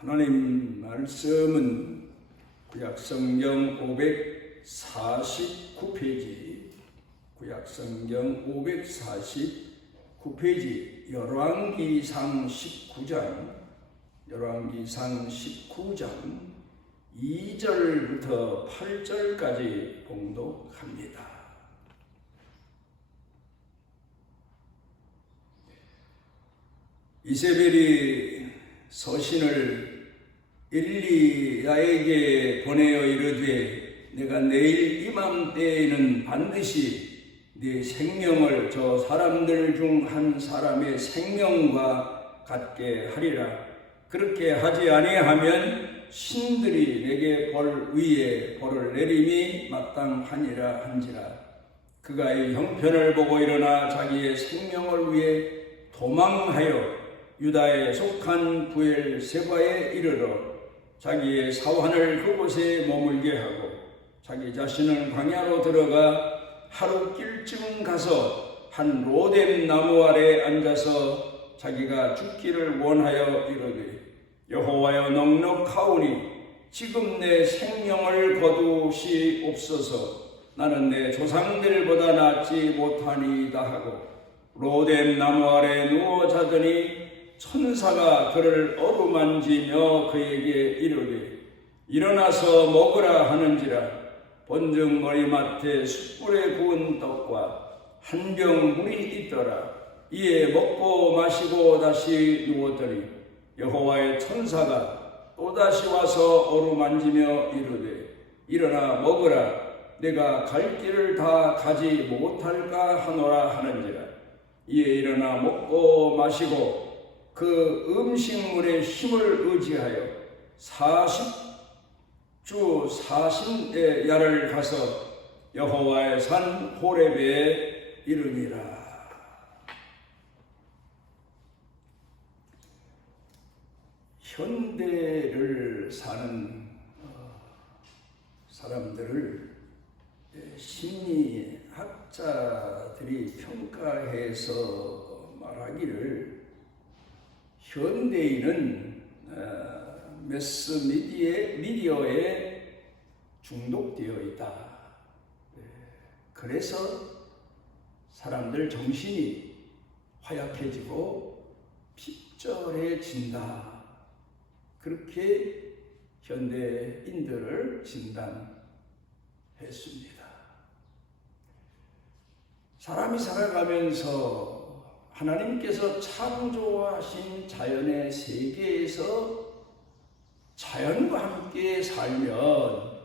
하나님 말씀은 구약성경 549페이지, 구약성경 549페이지 열왕기상 19장 2절부터 8절까지 봉독합니다. 이세벨이 서신을 엘리야에게 보내어 이르되 내가 내일 이맘때에는 반드시 네 생명을 저 사람들 중 한 사람의 생명과 같게 하리라. 그렇게 하지 아니하면 신들이 내게 벌 위에 벌을 내림이 마땅하니라 한지라. 그가 이 형편을 보고 일어나 자기의 생명을 위해 도망하여 유다에 속한 부엘세바에 이르러 자기의 사환을 그곳에 머물게 하고 자기 자신은 광야로 들어가 하루 길쯤 가서 한 로뎀 나무 아래 앉아서 자기가 죽기를 원하여 이르되 여호와여 넉넉하오니 지금 내 생명을 거두시옵소서. 나는 내 조상들보다 낫지 못하니이다 하고 로뎀 나무 아래 누워 자더니 천사가 그를 어루만지며 그에게 이르되 일어나서 먹으라 하는지라. 본즉 머리맡에 숯불에 구운 떡과 한 병 물이 있더라. 이에 먹고 마시고 다시 누웠더니 여호와의 천사가 또다시 와서 어루만지며 이르되 일어나 먹으라. 내가 갈 길을 다 가지 못할까 하노라 하는지라. 이에 일어나 먹고 마시고 그 음식물의 힘을 의지하여 40주 40야를 가서 여호와의 산 호렙에 이르니라. 현대를 사는 사람들을 심리학자들이 평가해서 말하기를 현대인은 매스 미디어에 중독되어 있다. 그래서 사람들 정신이 허약해지고 핍절해진다. 그렇게 현대인들을 진단했습니다. 사람이 살아가면서 하나님께서 창조하신 자연의 세계에서 자연과 함께 살면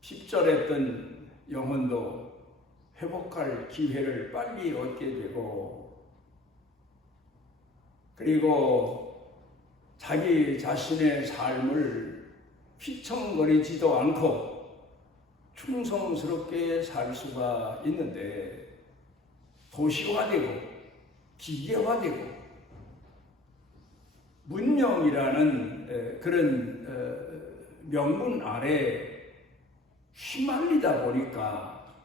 핍절했던 영혼도 회복할 기회를 빨리 얻게 되고, 그리고 자기 자신의 삶을 휘청거리지도 않고 충성스럽게 살 수가 있는데, 도시화되고 기계화되고 문명이라는 그런 명분 아래 휘말리다 보니까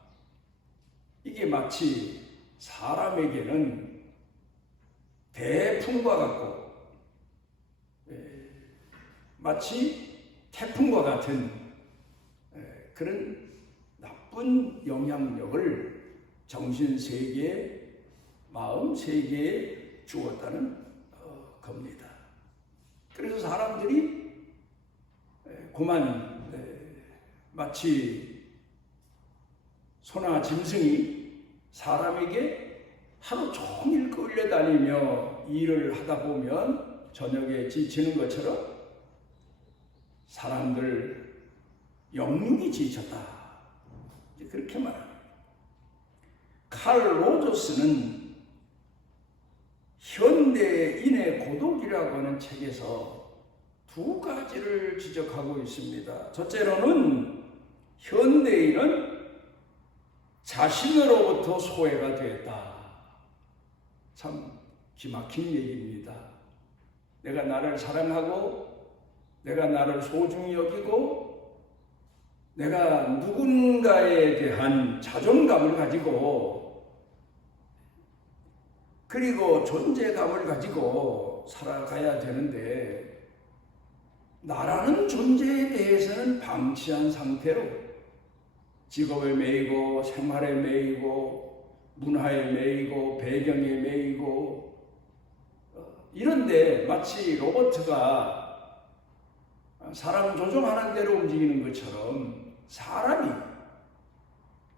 이게 마치 사람에게는 대풍과 같고 마치 태풍과 같은 그런 나쁜 영향력을 정신세계, 마음세계에 주었다는 겁니다. 그래서 사람들이 그만 마치 소나 짐승이 사람에게 하루 종일 끌려다니며 일을 하다 보면 저녁에 지치는 것처럼 사람들 영육이 지쳤다. 그렇게 말합니다. 칼 로저스는 현대인의 고독이라고 하는 책에서 두 가지를 지적하고 있습니다. 첫째로는 현대인은 자신으로부터 소외가 되었다. 참 기막힌 얘기입니다. 내가 나를 사랑하고 내가 나를 소중히 여기고 내가 누군가에 대한 자존감을 가지고 그리고 존재감을 가지고 살아가야 되는데 나라는 존재에 대해서는 방치한 상태로 직업에 매이고 생활에 매이고 문화에 매이고 배경에 매이고 이런데 마치 로봇가 사람 조종하는 대로 움직이는 것처럼 사람이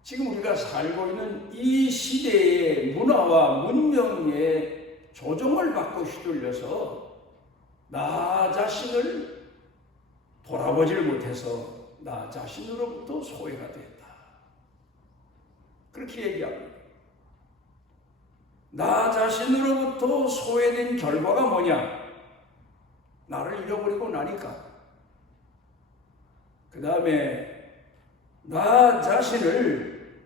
지금 우리가 살고 있는 이 시대의 문화와 문명의 조종을 받고 휘둘려서 나 자신을 돌아보질 못해서 나 자신으로부터 소외가 됐다. 그렇게 얘기합니다. 나 자신으로부터 소외된 결과가 뭐냐? 나를 잃어버리고 나니까 그 다음에 나 자신을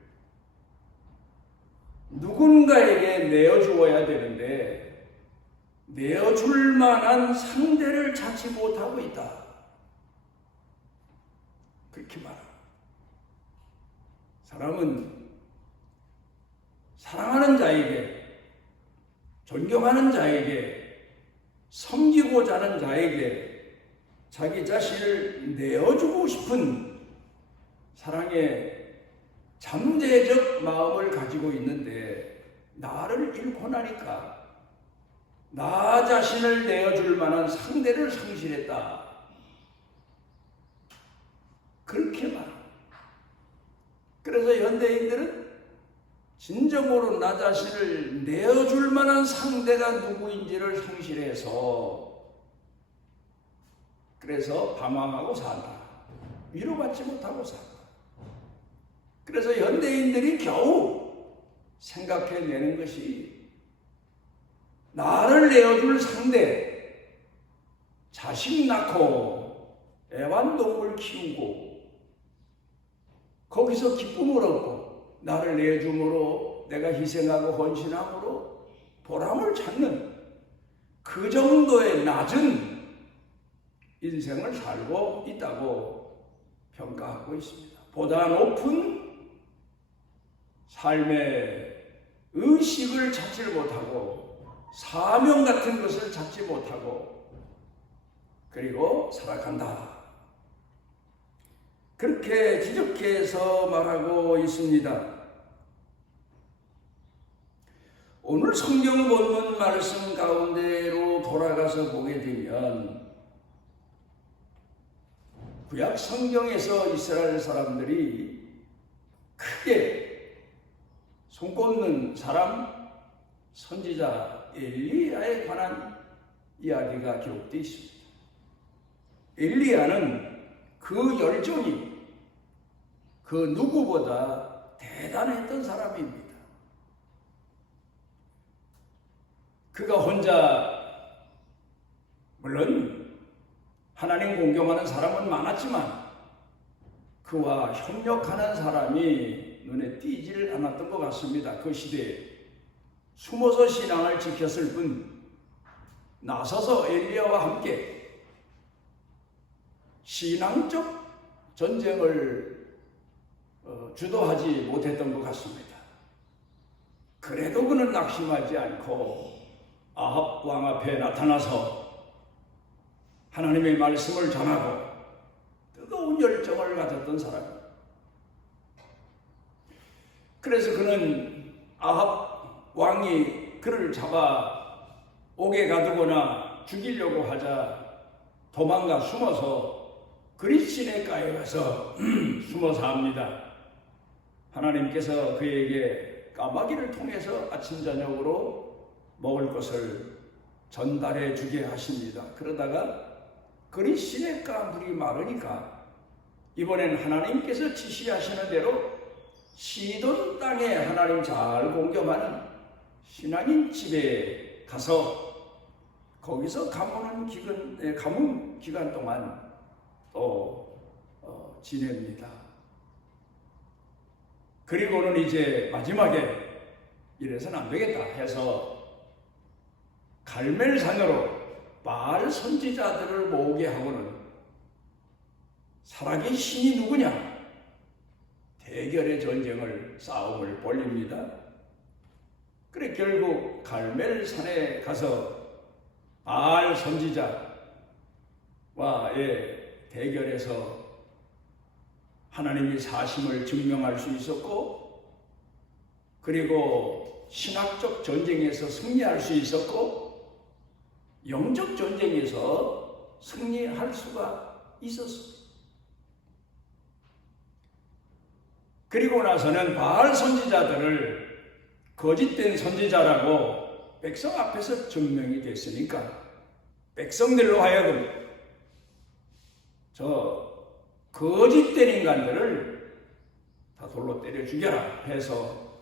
누군가에게 내어주어야 되는데 내어줄 만한 상대를 찾지 못하고 있다. 그렇게 말합니다. 사람은 사랑하는 자에게, 존경하는 자에게, 섬기고자 하는 자에게 자기 자신을 내어주고 싶은 사랑의 잠재적 마음을 가지고 있는데 나를 잃고 나니까 나 자신을 내어줄 만한 상대를 상실했다. 그렇게 말합니다. 그래서 현대인들은 진정으로 나 자신을 내어줄 만한 상대가 누구인지를 상실해서 그래서 방황하고 산다. 위로받지 못하고 산다. 그래서 현대인들이 겨우 생각해내는 것이 나를 내어줄 상대, 자식 낳고 애완동물 키우고 거기서 기쁨을 얻고 나를 내줌으로 내가 희생하고 헌신함으로 보람을 찾는 그 정도의 낮은 인생을 살고 있다고 평가하고 있습니다. 보다 높은 삶의 의식을 찾지 못하고 사명 같은 것을 찾지 못하고 그리고 살아간다. 그렇게 지적해서 말하고 있습니다. 오늘 성경 본문 말씀 가운데로 돌아가서 보게 되면 구약 성경에서 이스라엘 사람들이 크게 손꼽는 사람 선지자 엘리야에 관한 이야기가 기록되어 있습니다. 엘리야는 그 열정이 그 누구보다 대단했던 사람입니다. 그가 혼자 물론 하나님 공경하는 사람은 많았지만 그와 협력하는 사람이 눈에 띄질 않았던 것 같습니다. 그 시대에 숨어서 신앙을 지켰을 뿐 나서서 엘리야와 함께 신앙적 전쟁을 주도하지 못했던 것 같습니다. 그래도 그는 낙심하지 않고 아합 왕 앞에 나타나서 하나님의 말씀을 전하고 뜨거운 열정을 가졌던 사람입니다. 그래서 그는 아합 왕이 그를 잡아 옥에 가두거나 죽이려고 하자 도망가 숨어서 그릿 시내가에 가서 숨어서 합니다. 하나님께서 그에게 까마귀를 통해서 아침 저녁으로 먹을 것을 전달해 주게 하십니다. 그러다가 그릿 시내가 물이 마르니까 이번엔 하나님께서 지시하시는 대로 시돈 땅에 하나님 잘 공경하는 신앙인 집에 가서 거기서 가문 기간 동안 또 지냅니다. 그리고는 이제 마지막에 이래서는 안 되겠다 해서 갈멜산으로 바알 선지자들을 모으게 하고는 살아계신 신이 누구냐? 대결의 전쟁을 싸움을 벌립니다. 그래 결국 갈멜산에 가서 바알 선지자 와의 대결에서 하나님의 사심을 증명할 수 있었고, 그리고 신학적 전쟁에서 승리할 수 있었고, 영적 전쟁에서 승리할 수가 있었어요. 그리고 나서는 바알 선지자들을 거짓된 선지자라고 백성 앞에서 증명이 됐으니까 백성들로 하여금 저 거짓된 인간들을 다 돌로 때려 죽여라 해서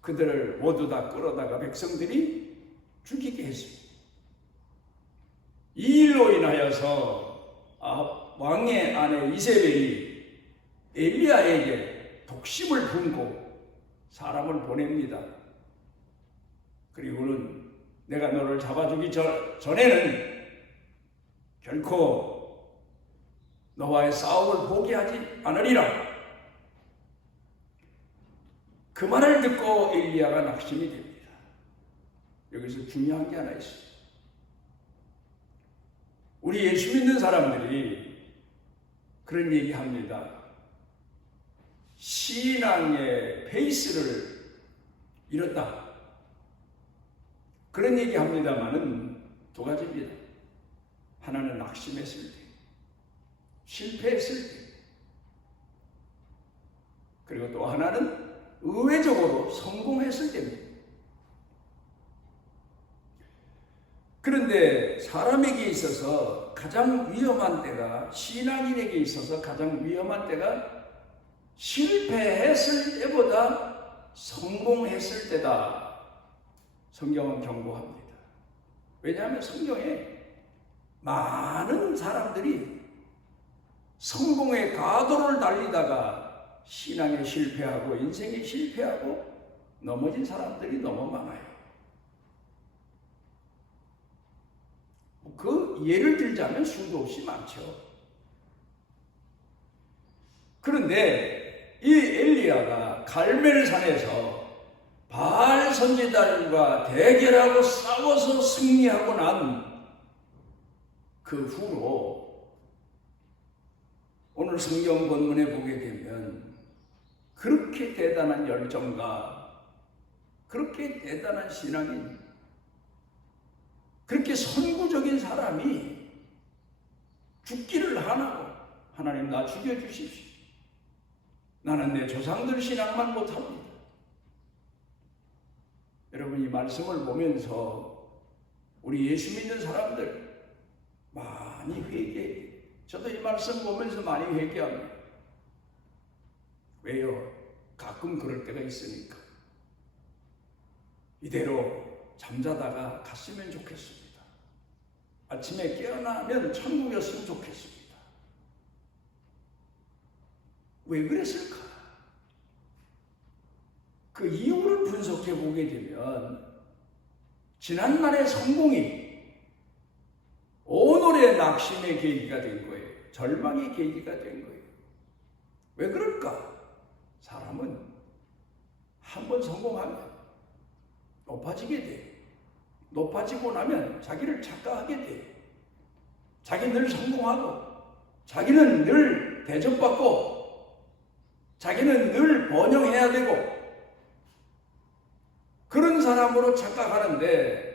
그들을 모두 다 끌어다가 백성들이 죽이게 했습니다. 이 일로 인하여서 왕의 아내 이세벨이 엘리야에게 독심을 품고 사람을 보냅니다. 그리고는 내가 너를 잡아주기 전에는 결코 너와의 싸움을 포기하지 않으리라. 그 말을 듣고 엘리야가 낙심이 됩니다. 여기서 중요한 게 하나 있어요. 우리 예수 믿는 사람들이 그런 얘기합니다. 신앙의 페이스를 잃었다. 그런 얘기합니다만은 두 가지입니다. 하나는 낙심했을 때, 실패했을 때, 그리고 또 하나는 의외적으로 성공했을 때입니다. 그런데 사람에게 있어서 가장 위험한 때가, 신앙인에게 있어서 가장 위험한 때가 실패했을 때보다 성공했을 때다. 성경은 경고합니다. 왜냐하면 성경에 많은 사람들이 성공의 가도를 달리다가 신앙에 실패하고 인생에 실패하고 넘어진 사람들이 너무 많아요. 그 예를 들자면 수도 없이 많죠. 그런데 이 엘리야가 갈멜산에서 바알 선지자들과 대결하고 싸워서 승리하고 난 그 후로 오늘 성경 본문에 보게 되면 그렇게 대단한 열정과 그렇게 대단한 신앙인, 그렇게 선구적인 사람이 죽기를 하나고, 하나님 나 죽여주십시오. 나는 내 조상들 신앙만 못합니다. 여러분, 이 말씀을 보면서 우리 예수 믿는 사람들 많이 회개해요. 저도 이 말씀 보면서 많이 회개합니다. 왜요? 가끔 그럴 때가 있으니까. 이대로 잠자다가 갔으면 좋겠습니다. 아침에 깨어나면 천국이었으면 좋겠습니다. 왜 그랬을까? 그 이유를 분석해 보게 되면 지난날의 성공이 오늘의 낙심의 계기가 된 거예요. 절망의 계기가 된 거예요. 왜 그럴까? 사람은 한번 성공하면 높아지게 돼. 높아지고 나면 자기를 착각하게 돼. 자기는 늘 성공하고, 자기는 늘 대접받고, 자기는 늘 번영해야 되고, 그런 사람으로 착각하는데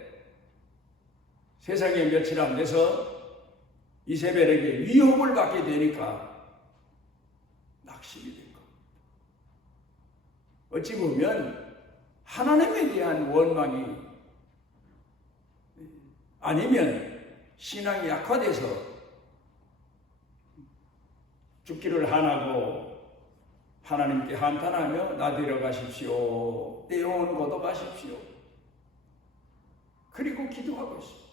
세상에 며칠 안 돼서 이세벨에게 위협을 받게 되니까 낙심이 된 겁니다. 어찌 보면 하나님에 대한 원망이, 아니면 신앙이 약화돼서 죽기를 하나고 하나님께 한탄하며 나 데려가십시오. 내 영혼 걷어가십시오. 그리고 기도하고 있습니다.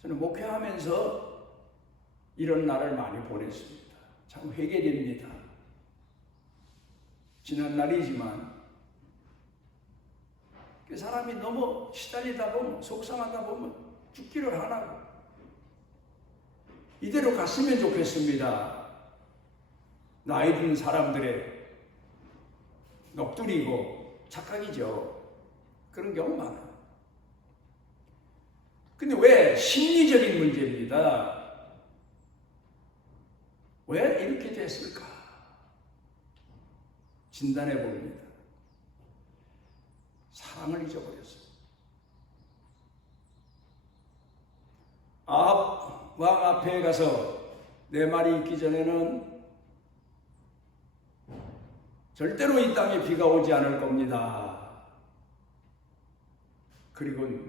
저는 목회하면서 이런 날을 많이 보냈습니다. 참 회개됩니다. 지난 날이지만 그 사람이 너무 시달리다 보면, 속상하다 보면 죽기를 하나고, 이대로 갔으면 좋겠습니다. 나이 든 사람들의 넋두리고 착각이죠. 그런 경우 많아요. 근데 왜? 심리적인 문제입니다. 왜 이렇게 됐을까? 진단해 봅니다. 사랑을 잊어버렸어요. 아합 왕 앞에 가서 내 말이 있기 전에는 절대로 이 땅에 비가 오지 않을 겁니다. 그리고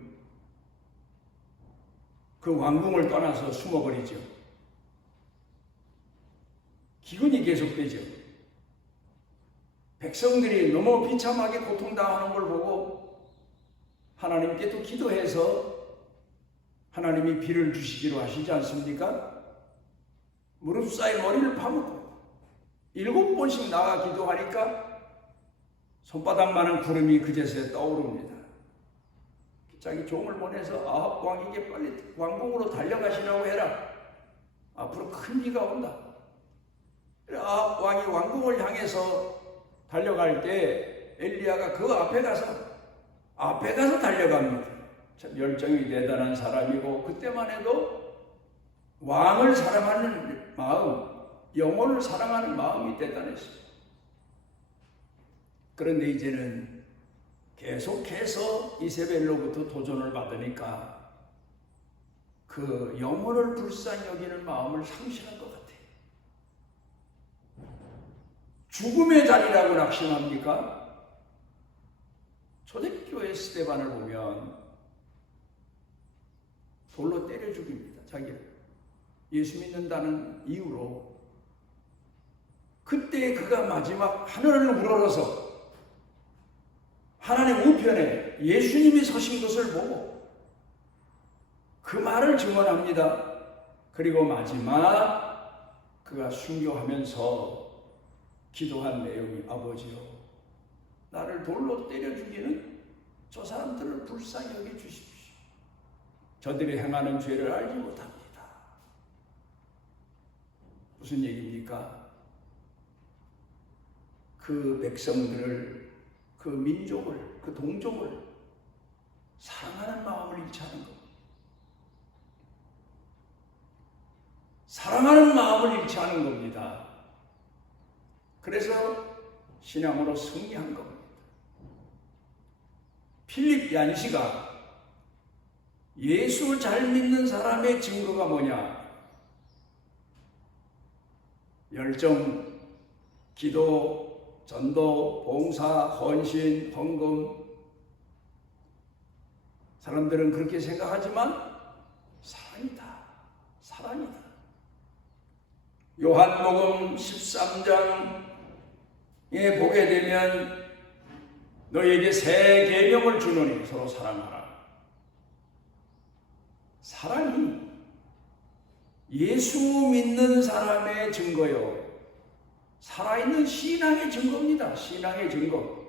그 왕궁을 떠나서 숨어버리죠. 기근이 계속되죠. 백성들이 너무 비참하게 고통당하는 걸 보고 하나님께 또 기도해서 하나님이 비를 주시기로 하시지 않습니까? 무릎 사이 머리를 파묻고 7번씩 나가 기도하니까 손바닥만한 구름이 그제서야 떠오릅니다. 자기 종을 보내서 아합 왕에게 빨리 왕궁으로 달려가시라고 해라. 앞으로 큰 비가 온다. 아합 왕이 왕궁을 향해서 달려갈 때 엘리야가 그 앞에 가서 달려갑니다. 참 열정이 대단한 사람이고 그때만 해도 왕을 사랑하는 마음, 영혼을 사랑하는 마음이 대단했어요. 그런데 이제는 계속해서 이세벨로부터 도전을 받으니까 그 영혼을 불쌍히 여기는 마음을 상실한 것 같아요. 죽음의 자리라고 낙심합니까? 초대교회 스데반을 보면 돌로 때려 죽입니다. 자기를 예수 믿는다는 이유로. 그때 그가 마지막 하늘을 우러러서 하나님 우편에 예수님이 서신 것을 보고 그 말을 증언합니다. 그리고 마지막 그가 순교하면서 기도한 내용이 아버지요, 나를 돌로 때려 죽이는 저 사람들을 불쌍히 여겨 주십시오. 저들이 행하는 죄를 알지 못합니다. 무슨 얘기입니까? 그 백성들을, 그 민족을, 그 동족을 사랑하는 마음을 잃지 않은 겁니다. 사랑하는 마음을 잃지 않은 겁니다. 그래서 신앙으로 승리한 겁니다. 필립 얀시가 예수를 잘 믿는 사람의 증거가 뭐냐? 열정, 기도, 전도, 봉사, 헌신, 헌금. 사람들은 그렇게 생각하지만 사랑이다. 사랑이다. 요한복음 13장에 보게 되면 너희에게 새 계명을 주노니 서로 사랑하라. 사랑이 예수 믿는 사람의 증거요. 살아있는 신앙의 증거입니다. 신앙의 증거.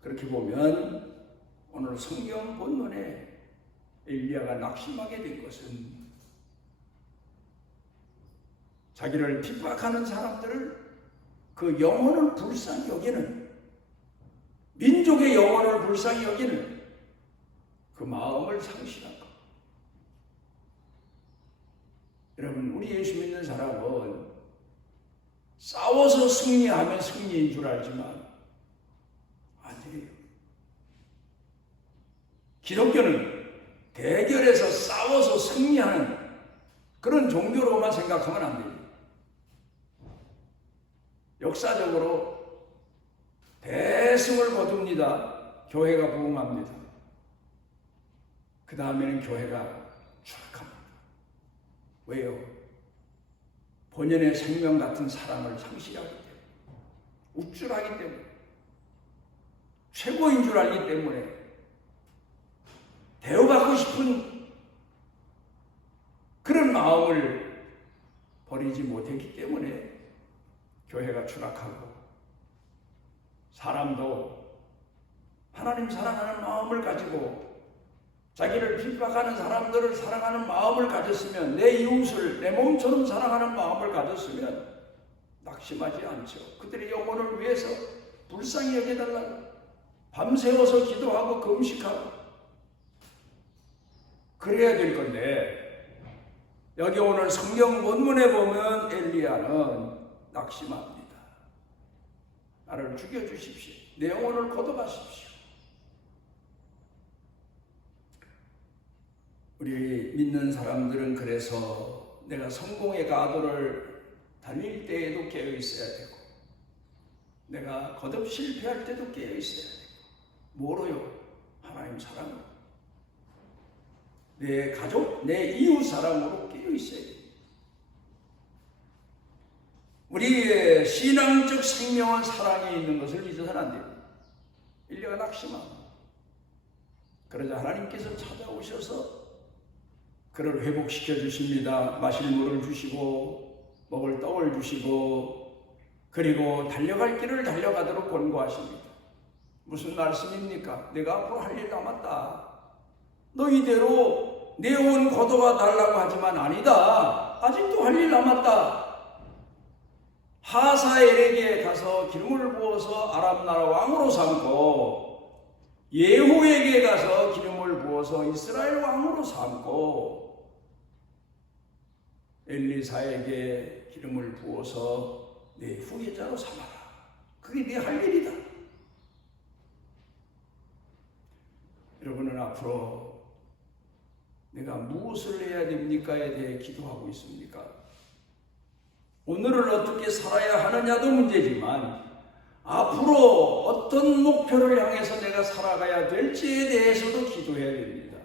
그렇게 보면 오늘 성경 본문에 엘리야가 낙심하게 된 것은 자기를 핍박하는 사람들을 그 영혼을 불쌍히 여기는, 민족의 영혼을 불쌍히 여기는 그 마음을 상실한 것. 여러분, 우리 예수 믿는 사람은 싸워서 승리하면 승리인 줄 알지만 아니에요. 기독교는 대결에서 싸워서 승리하는 그런 종교로만 생각하면 안 돼요. 역사적으로 대승을 거둡니다. 교회가 부흥합니다. 그 다음에는 교회가 추락합니다. 왜요? 본연의 생명 같은 사랑을 상실하기 때문에, 우쭐하기 때문에, 최고인 줄 알기 때문에, 대우받고 싶은 그런 마음을 버리지 못했기 때문에 교회가 추락하고, 사람도 하나님 사랑하는 마음을 가지고 자기를 핍박하는 사람들을 사랑하는 마음을 가졌으면, 내 이웃을 내 몸처럼 사랑하는 마음을 가졌으면 낙심하지 않죠. 그들의 영혼을 위해서 불쌍히 여겨달라고 밤새워서 기도하고 금식하고 그래야 될 건데 여기 오늘 성경 본문에 보면 엘리야는 낙심합니다. 나를 죽여주십시오. 내 영혼을 걷어가십시오. 우리 믿는 사람들은 그래서 내가 성공의 가도를 달릴 때에도 깨어 있어야 되고 내가 거듭 실패할 때도 깨어 있어야 되고 뭐로요? 하나님 사랑으로 내 가족, 내 이웃 사랑으로 깨어 있어야 돼요. 우리의 신앙적 생명은 사랑에 있는 것을 잊어서는 안 돼요. 엘리야가 낙심합니다. 그러자 하나님께서 찾아오셔서 그를 회복시켜 주십니다. 마실 물을 주시고 먹을 떡을 주시고 그리고 달려갈 길을 달려가도록 권고하십니다. 무슨 말씀입니까? 내가 앞으로 할 일 남았다. 너 이대로 내 영혼 걷어와 달라고 하지만 아니다. 아직도 할 일 남았다. 하사엘에게 가서 기름을 부어서 아람 나라 왕으로 삼고 예후에게 가서 기름을 부어서 이스라엘 왕으로 삼고 엘리사에게 기름을 부어서 내 후계자로 삼아라. 그게 네 할 일이다. 여러분은 앞으로 내가 무엇을 해야 됩니까에 대해 기도하고 있습니까? 오늘을 어떻게 살아야 하느냐도 문제지만 앞으로 어떤 목표를 향해서 내가 살아가야 될지에 대해서도 기도해야 됩니다.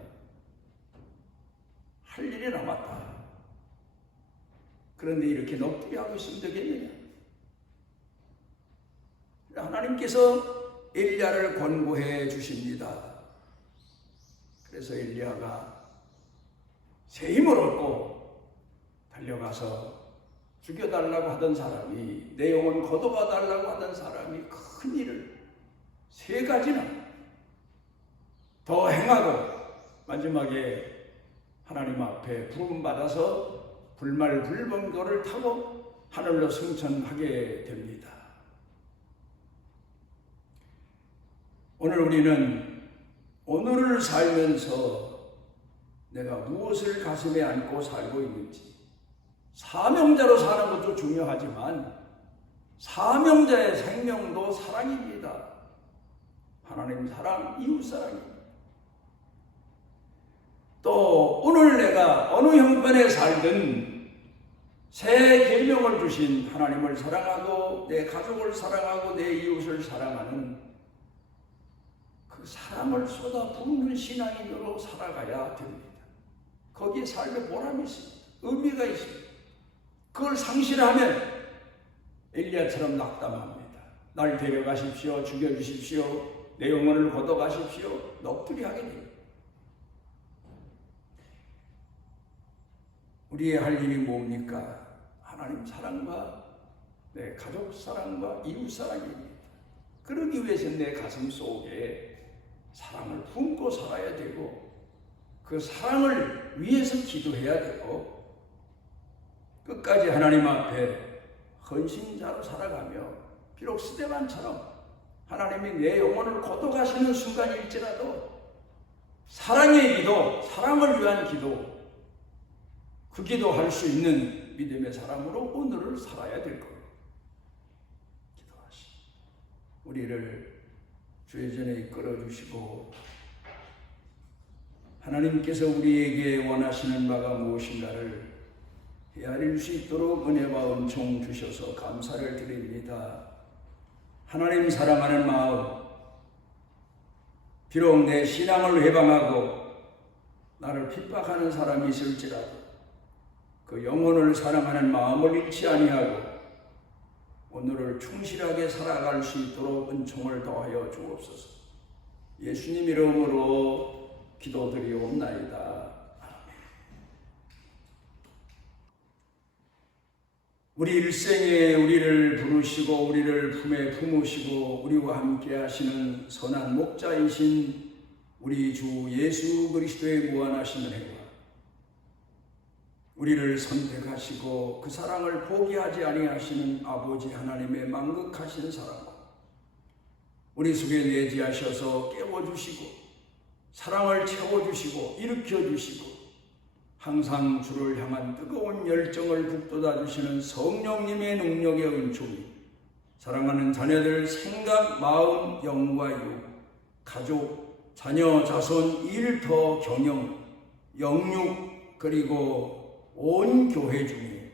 할 일이 남았다. 그런데 이렇게 넋두리 하고 있으면 되겠느냐? 하나님께서 엘리야를 권고해 주십니다. 그래서 엘리야가 새 힘을 얻고 달려가서 죽여달라고 하던 사람이 내 영혼 걷어가 달라고 하던 사람이 큰 일을 3가지나 더 행하고 마지막에 하나님 앞에 부름받아서 불말불번거를 타고 하늘로 승천하게 됩니다. 오늘 우리는 오늘을 살면서 내가 무엇을 가슴에 안고 살고 있는지 사명자로 사는 것도 중요하지만 사명자의 생명도 사랑입니다. 하나님 사랑, 이웃 사랑입니다. 또 오늘 내가 어느 형편에 살든 새 계명을 주신 하나님을 사랑하고 내 가족을 사랑하고 내 이웃을 사랑하는 그 사랑을 쏟아붓는 신앙인으로 살아가야 됩니다. 거기에 삶의 보람이 있습니다. 의미가 있습니다. 그걸 상실하면 엘리야처럼 낙담합니다. 날 데려가십시오. 죽여주십시오. 내 영혼을 걷어가십시오. 넋두리 하게 됩니다. 우리의 할 일이 뭡니까? 하나님 사랑과 내 가족 사랑과 이웃 사랑입니다. 그러기 위해서는 내 가슴 속에 사랑을 품고 살아야 되고 그 사랑을 위해서 기도해야 되고 끝까지 하나님 앞에 헌신자로 살아가며 비록 스데반처럼 하나님이 내 영혼을 걷어가시는 순간일지라도 사랑의 기도, 사랑을 위한 기도, 그 기도할 수 있는 믿음의 사람으로 오늘을 살아야 될 거예요. 기도하시. 우리를 주의 전에 이끌어 주시고 하나님께서 우리에게 원하시는 바가 무엇인가를 헤아릴 수 있도록 은혜와 은총 주셔서 감사를 드립니다. 하나님 사랑하는 마음, 비록 내 신앙을 회방하고 나를 핍박하는 사람이 있을지라도 그 영혼을 사랑하는 마음을 잃지 아니하고 오늘을 충실하게 살아갈 수 있도록 은총을 더하여 주옵소서. 예수님 이름으로 기도드리옵나이다. 우리 일생에 우리를 부르시고 우리를 품에 품으시고 우리와 함께 하시는 선한 목자이신 우리 주 예수 그리스도의 무한하신 은혜와 우리를 선택하시고 그 사랑을 포기하지 아니하시는 아버지 하나님의 만극하신 사랑과 우리 속에 내재하셔서 깨워주시고 사랑을 채워주시고 일으켜주시고 항상 주를 향한 뜨거운 열정을 북돋아 주시는 성령님의 능력의 은총이 사랑하는 자녀들 생각, 마음, 영과 육, 가족, 자녀, 자손, 일터, 경영, 영육 그리고 온 교회 중에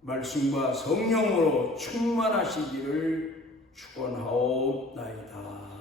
말씀과 성령으로 충만하시기를 축원하옵나이다.